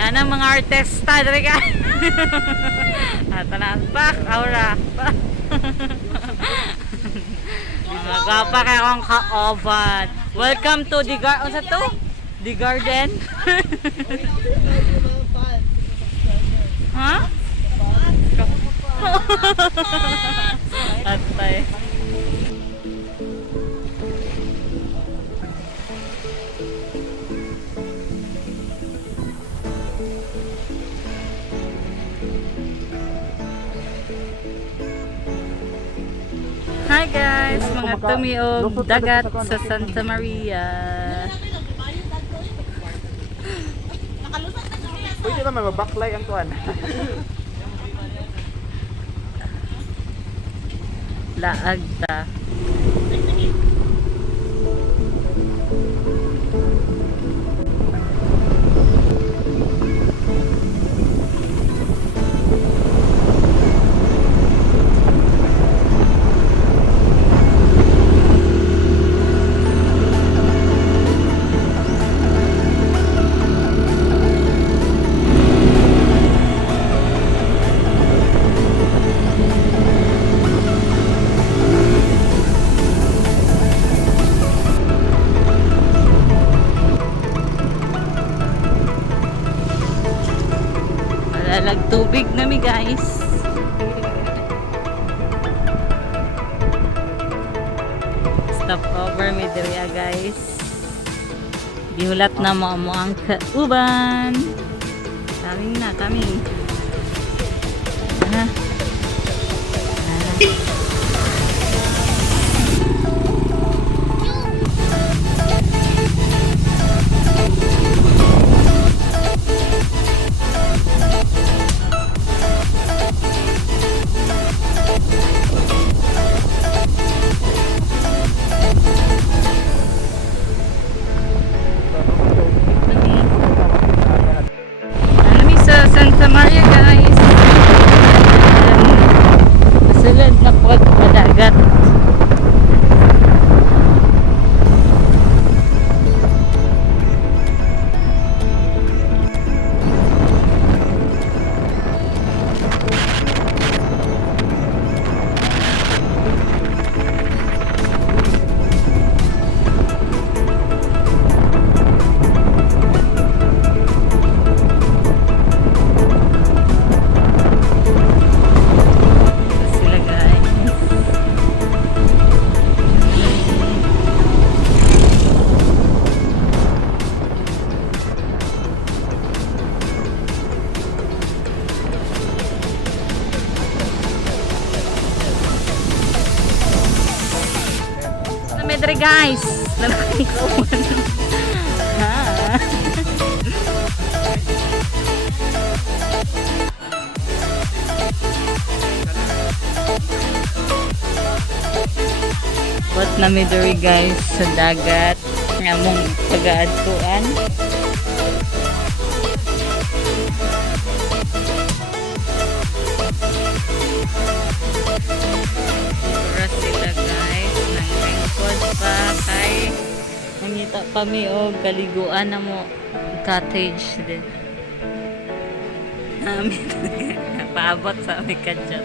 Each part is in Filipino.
Nana mga artista dali ka. Tanan pak aura. Mga gapa kay akong ka-oven. Welcome to the garden. Unsa to? The garden. Ha? Atay. Hi guys, mga tumiog dagat sa Santa Maria. Pwede naman mabaklay ang tuwan. Laag ta. Tubig na mi guys. Stop over mi diriya guys. Gihulat na mo ang kauban. Kaming na, kaming. Aha. Santa Maria guys. Masulod na po madagat. Medre guys. Lalaki ko. Ha. What na medre guys sa dagat. Ngamong pag-aadtuan. Pa kay nangita pa mi og kaliguan na mo cottage din. Namin paabot sa aming kadjat.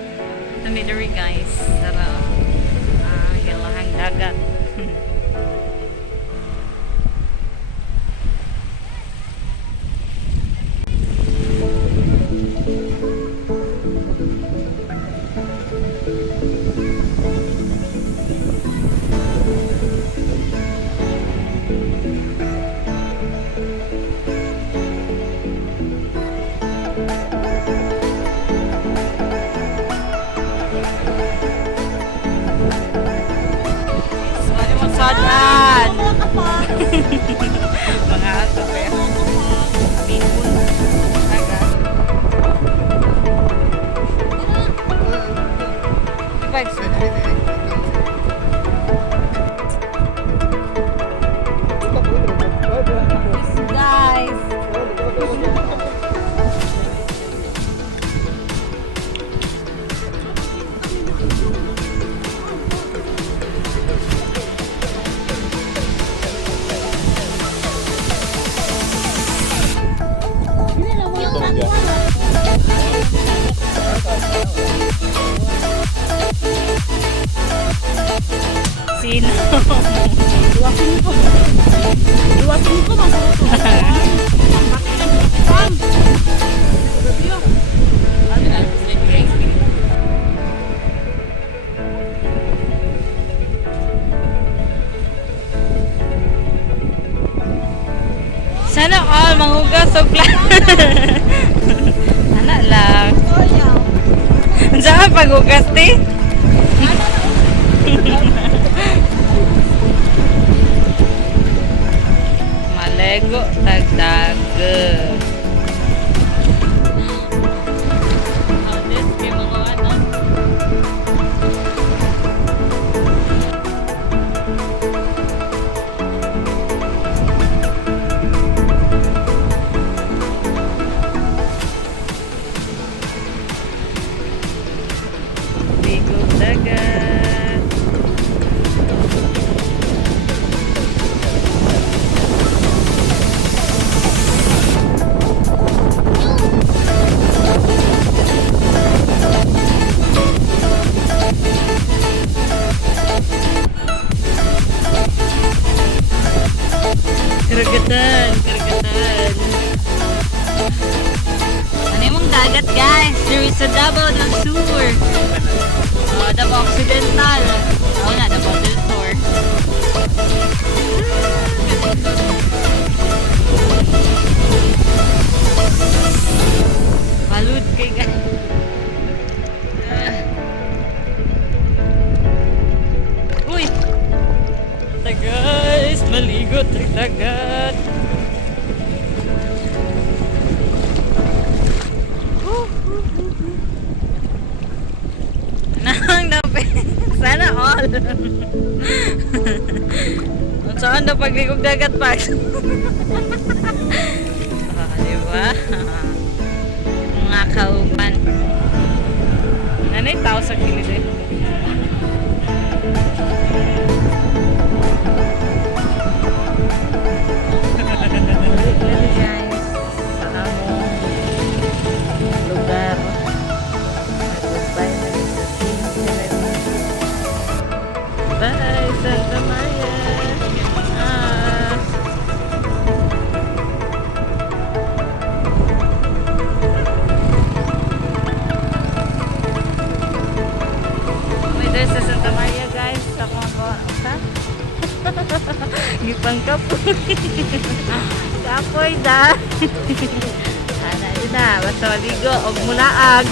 Tumidori guys. Tara. Galahang dagat. Sadan. Mga ato pero Bihon. Dagat. Vibes na. Guys. Sino? Duwakin ko. Duwakin ko, maguluto. Ang bakit ng bakpam. Gabi yun. Sana all manghugas og Ana lang. Saan paghugas ti? Malego tagdag. This kay mga ano. Ligo dagat. Karagatan, karagatan. Ano yung dagat, guys? There is a Davao ng Sur. Davao Occidental. Oo na, Davao del Sur. Balud kay guys. Uy! Ta guys, maligo sa dagat. Nang dapat. Sana all. Saan na pagligog dagat pa? Diba? Mga kauban. Nanay tao sa gilid eh. Sa among lugar. Bye, Santa Maria. There's sa Santa Maria, guys. Sa mga gipang kapoy. Kapoy da. Ana yun na. Basta maligo o mulaag.